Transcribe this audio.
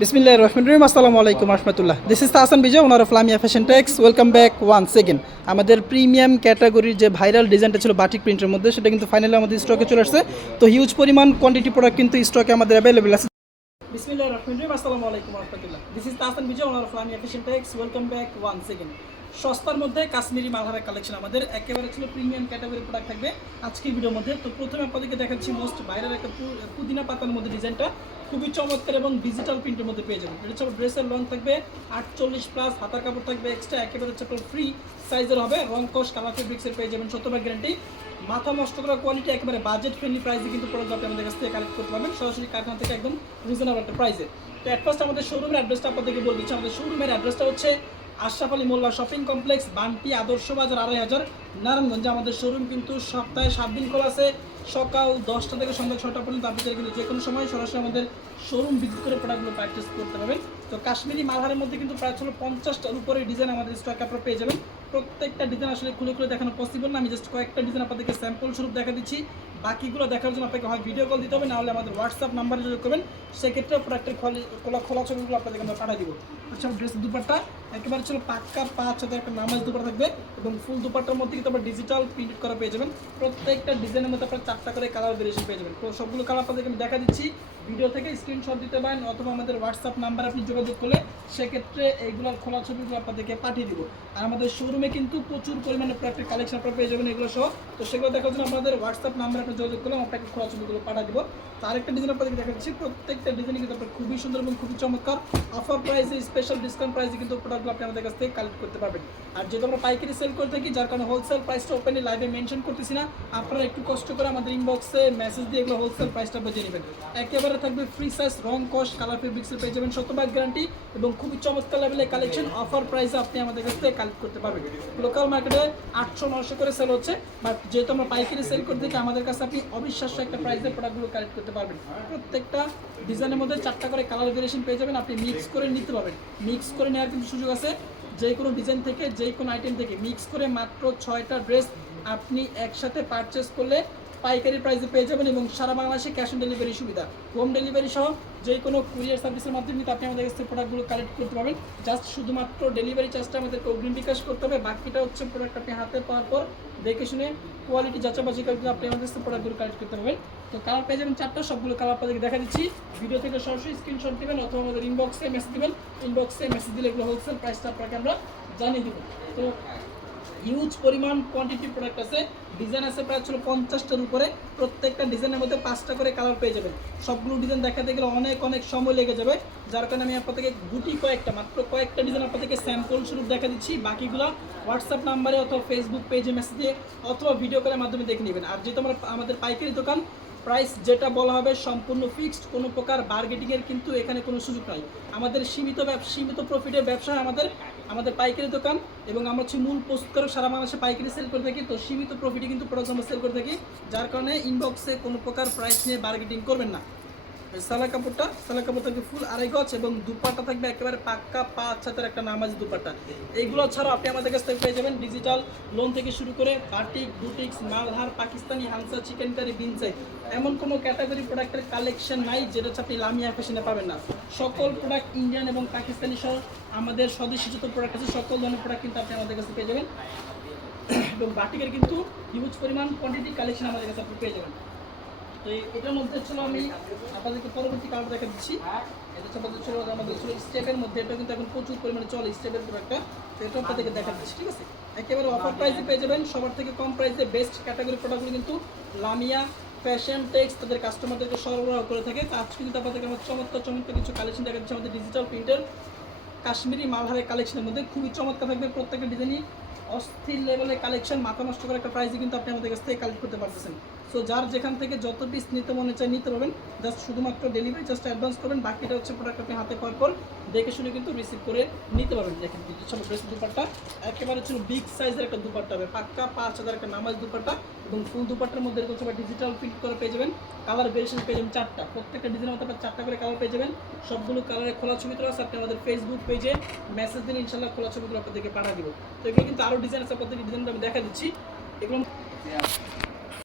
Bismillahir Rahmanir Rahim. Assalamu alaikum warahmatullah. This is Tahsan Bijay, owner of Lamia Fashion Techs. Welcome back once again. আমাদের premium ক্যাটাগরির যে viral ডিজাইনটা ছিল batik প্রিন্টের মধ্যে, সেটা কিন্তু ফাইনালি আমাদের স্টকে চলে আসছে। তো হিউজ পরিমাণ কোয়ান্টিটি প্রোডাক্ট কিন্তু স্টকে আমাদের অ্যাভেলেবল আছে। Bismillahir Rahmanir Rahim. Assalamu alaikum warahmatullah. This is Tahsan Bijay, owner of Lamia Fashion Techs. Welcome back once again. সস্তার মধ্যে কাশ্মীরি মালহারের কালেকশন আমাদের একেবারে ছিল প্রিমিয়াম ক্যাটাগরি প্রোডাক্ট থাকবে আজকের ভিডিওর মধ্যে। তো প্রথমে আপনাদেরকে দেখাচ্ছি মোস্ট ভাইরাল একটা পুদিনা পাতার মধ্যে ডিজাইনটা খুবই চমৎকার এবং ডিজিটাল প্রিন্টের মধ্যে পেয়ে যাবেন। এটা হচ্ছে ড্রেসের লং থাকবে 48+, হাতার কাপড় থাকবে এক্সট্রা, একেবারে হচ্ছে ফ্রি সাইজের হবে, রং কস কালার ফেব্রিক্সের পেয়ে যাবেন, শতভাগ গ্যারান্টি, মাথা নষ্ট করার কোয়ালিটি, একেবারে বাজেট ফ্রেন্ডলি প্রাইসে কিন্তু প্রোডাক্ট আপনি আমাদের কাছ থেকে কালেক্ট করতে পারবেন সরাসরি কারখানা থেকে একদম রিজনেবল একটা প্রাইসে। তো অ্যাট ফার্স্ট আমাদের শোরুমের অ্যাড্রেসটা আপনাদেরকে বলে দিচ্ছি। আমাদের শোরুমের অ্যাড্রেসটা হচ্ছে আশরাফ আলী মোল্লা শপিং কমপ্লেক্স, বান্টি আদর্শ বাজার 2,500 নারায়ণগঞ্জে। আমাদের শোরুম কিন্তু সপ্তাহে 7 দিন খোলা আছে, সকাল 10টা থেকে সন্ধ্যা 6টা পর্যন্ত। আপনি কিন্তু যে কোনো সময় সরাসরি আমাদের শোরুম ভিজিট করে প্রোডাক্টগুলো পারচেস করতে পারবেন। তো কাশ্মীরি মালহারের মধ্যে কিন্তু প্রায় 50টার উপরে ডিজাইন আমাদের স্টকে আপনারা পেয়ে যাবেন। প্রত্যেকটা ডিজাইন আসলে খুলে খুলে দেখানো পসিবল না, আমি জাস্ট কয়েকটা ডিজাইন আপনাদেরকে স্যাম্পল স্বরূপ দেখা দিচ্ছি। বাকিগুলো দেখার জন্য আপনাকে হয় ভিডিও কল দিতে হবে, না হলে আমাদের হোয়াটসঅ্যাপ নাম্বারে যোগাযোগ করবেন, সেক্ষেত্রে প্রোডাক্টের খোলা ছবিগুলো আপনাদেরকে আমরা পাঠিয়ে দিব। আচ্ছা, ড্রেসের দুপাট্টা একেবারে ছিল পাক্কা 5 হাতে একটা নামাজ দুপাট্টা থাকবে এবং ফুল দুপাট্টার মধ্যে কিন্তু আপনার ডিজিটাল প্রিন্ট করা পেয়ে যাবেন। প্রত্যেকটা ডিজাইনের মধ্যে আপনার 4টা করে কালার ভেরিয়েশন পেয়ে যাবেন। তো সবগুলো কালার আপনাদেরকে আমি দেখা দিচ্ছি, ভিডিও থেকে স্ক্রিনশট দিতে পারেন অথবা আমাদের হোয়াটসঅ্যাপ নাম্বার আপনি যোগাযোগ করলে সেক্ষেত্রে এইগুলোর খোলা ছবিগুলো আপনাদেরকে পাঠিয়ে দিব। আর আমাদের শোরুমে কিন্তু প্রচুর পরিমাণে প্রোডাক্টের কালেকশন আপনারা পেয়ে যাবেন এগুলো সহ। তো সেগুলো দেখার জন্য আমাদের হোয়াটসঅ্যাপ নাম্বার আপনি যোগাযোগ করলে আপনাকে খোলা ছবিগুলো পাঠিয়ে দিব। তো আরেকটা ডিজাইন আপনাদেরকে দেখা দিচ্ছি, প্রত্যেকটা ডিজাইন কিন্তু আপনার খুবই সুন্দর এবং খুবই চমৎকার। অফার প্রাইসে, স্পেশাল ডিসকাউন্ট প্রাইসে কিন্তু প্রোডাক্টগুলো আপনি আমাদের কাছ থেকে কালেক্ট করতে পারবেন। আর যেহেতু আমরা পাইকারি সেল করে থাকি, যার কারণে হোলসেল প্রাইসটা ওপেনলি লাইভে মেনশন করতেছি না, আপনারা একটু কষ্ট করে আমাদের ইনবক্সে মেসেজ দিয়ে এগুলো হোলসেল প্রাইসটা বুঝে নেবেন। একেবারে থাকবে ফ্রি সাইজ, রং কস কালার ফেব্রিক্সের পেয়ে যাবেন, শতভাগ গ্যারান্টি এবং খুবই চমৎকার লেভেলের কালেকশন। অফার প্রাইসে আপনি আমাদের কাছ থেকে কালেক্ট করতে পারবেন। লোকাল মার্কেটে 800-900 করে সেল হচ্ছে, বাট যেহেতু আমরা পাইকারি সেল করে থাকি, আমাদের কাছে আপনি অবিশ্বাস্য একটা প্রাইসে প্রোডাক্টগুলো কালেক্ট করতে পারবেন। প্রত্যেকটা ডিজাইনের মধ্যে 4টা করে কালার ভেরিয়েশন পেয়ে যাবেন, আপনি মিক্স করে নিতে পারবেন। মিক্স করে নেওয়ার কিন্তু সুযোগ আছে, যে কোনো ডিজাইন থেকে যে কোনো আইটেম থেকে মিক্স করে মাত্র 6টা ড্রেস আপনি একসাথে পারচেস করলে পাইকারি প্রাইসে পেয়ে যাবেন এবং সারা বাংলাদেশে ক্যাশ অন ডেলিভারি সুবিধা, হোম ডেলিভারি সহ যে কোনো কুরিয়ার সার্ভিসের মাধ্যমে কিন্তু আপনি আমাদের কাছ থেকে প্রোডাক্টগুলো কালেক্ট করতে পারবেন। জাস্ট শুধুমাত্র ডেলিভারি চার্জটা আমাদেরকে অগ্রিম বিকাশ করতে হবে, বাকিটা হচ্ছে প্রোডাক্ট আপনি হাতে পাওয়ার পর দেখে শুনে কোয়ালিটি যাচাবাজি করে আপনি আমাদের কাছ থেকে প্রোডাক্টগুলো কালেক্ট করতে পারবেন। তো কালার পেয়ে যাবেন 4টা, সবগুলো কালার আপনাদেরকে দেখা দিচ্ছি। ভিডিও থেকে সরাসরি স্ক্রিনশট দেবেন অথবা আমাদের ইনবক্সে মেসেজ দেবেন, ইনবক্সে মেসেজ দিলে এগুলো হোলসেল প্রাইসটা আপনাকে আমরা জানিয়ে দেবো। তো হিউজ পরিমাণ কোয়ান্টিটি প্রোডাক্ট আছে, ডিজাইন আছে প্রায় 50টার উপরে। প্রত্যেকটা ডিজাইনের মধ্যে 5টা করে কালার পেয়ে যাবেন। সবগুলো ডিজাইন দেখাতে গেলে অনেক সময় লেগে যাবে, যার কারণে আমি আপনাদেরকে মাত্র কয়েকটা ডিজাইন আপনাদেরকে স্যাম্পল স্বরূপ দেখা দিচ্ছি। বাকিগুলো হোয়াটসঅ্যাপ নাম্বারে অথবা ফেসবুক পেজে মেসেজ দিয়ে অথবা ভিডিও কলের মাধ্যমে দেখে নেবেন। আর যেহেতু আমাদের পাইকারি দোকান, প্রাইস যেটা বলা হবে সম্পূর্ণ ফিক্সড, কোনো প্রকার বার্গেটিংয়ের কিন্তু এখানে কোনো সুযোগ নাই। আমাদের সীমিত প্রফিটের ব্যবসা আমাদের পাইকারি দোকান এবং আমরা হচ্ছে মূল প্রস্তুতকারক, সারা বাংলাদেশে পাইকারি সেল করে থাকি। তো সীমিত প্রফিটে কিন্তু প্রোডাক্ট আমরা সেল করে থাকি, যার কারণে ইনবক্সে কোনো প্রকার প্রাইস নিয়ে বার্গেটিং করবেন না। সালোয়ার কাপড় থাকবে ফুল 2.5 গজ এবং দুপাট্টা থাকবে একেবারে পাক্কা 5 হাতের একটা নামাজি দুপাট্টা। এইগুলো ছাড়াও আপনি আমাদের কাছ থেকে পেয়ে যাবেন ডিজিটাল লোন থেকে শুরু করে বাটিক, বুটিক্স, মালহার, পাকিস্তানি, হালসা, চিকেন কারি, বিনসাই, এমন কোনো ক্যাটাগরি প্রোডাক্টের কালেকশন নাই যেটা হচ্ছে আপনি লামিয়া ফ্যাশনে পাবেন না। সকল প্রোডাক্ট ইন্ডিয়ান এবং পাকিস্তানি সহ আমাদের স্বদেশি যত প্রোডাক্ট আছে সকল ধরনের প্রোডাক্ট কিন্তু আপনি আমাদের কাছে পেয়ে যাবেন এবং বাটিকের কিন্তু হিউজ পরিমাণ কোয়ান্টিটি কালেকশন আমাদের কাছে আপনি পেয়ে যাবেন। তো এটার মধ্যে ছিল আমি আপনাদেরকে পরবর্তী কালার দেখা দিচ্ছি। এটা ছিল আমাদের স্টেপের মধ্যে, এটা কিন্তু এখন প্রচুর পরিমাণে চলে স্টেপের প্রোডাক্টটা। তো এটা আপনাদেরকে দেখা দিচ্ছি, ঠিক আছে? একেবারে অফার প্রাইসে পেয়ে যাবেন, সবার থেকে কম প্রাইসে বেস্ট ক্যাটাগরি প্রোডাক্টগুলো কিন্তু লামিয়া ফ্যাশন টেক্স তাদের কাস্টমারদেরকে সরবরাহ করে থাকে। তো আজকে কিন্তু আপনাদেরকে আমার চমৎকার কিছু কালেকশন দেখা দিচ্ছি আমাদের ডিজিটাল প্রিন্টের কাশ্মীরি মালহারের কালেকশনের মধ্যে। খুবই চমৎকার থাকবে প্রত্যেকটা ডিজাইনই অস্থির লেভেলের কালেকশন, মাথা নষ্ট করে একটা প্রাইসে কিন্তু আপনি আমাদের কাছ থেকে কালেক্ট করতে পারতেছেন। সো যার যেখান থেকে যত পিস নিতে মনে চায় নিতে পারবেন, জাস্ট শুধুমাত্র ডেলিভারি চার্জটা অ্যাডভান্স করবেন, বাকিটা হচ্ছে প্রোডাক্ট আপনি হাতে পাওয়ার পর দেখে শুনে কিন্তু রিসিভ করে নিতে পারবেন। দেখেন সব ড্রেস দুপাট্টা একেবারে ছিল বিগ সাইজের একটা দুপাট্টা হবে, পাক্কা 5 হাজার একটা নামাজ দুপাট্টা এবং ফুল দুপাট্টার মধ্যে এরকম সবাই ডিজিটাল প্রিন্ট করে পেয়ে যাবেন। কালার ভেরিয়েশন পেয়ে যাবেন 4টা, প্রত্যেকটা ডিজাইনের মধ্যে 4টা করে কালার পেয়ে যাবেন। সবগুলো কালারে খোলা ছবি তোলা আছে, আপনি আমাদের ফেসবুক পেজে মেসেজ দিন, ইনশাল্লাহ খোলা ছবিগুলো আপনাদেরকে পাঠিয়ে দিব। তো এগুলো কিন্তু আরও ডিজাইন আছে, আপনাদেরকে ডিজাইনটা আমি দেখা দিচ্ছি। এগুলো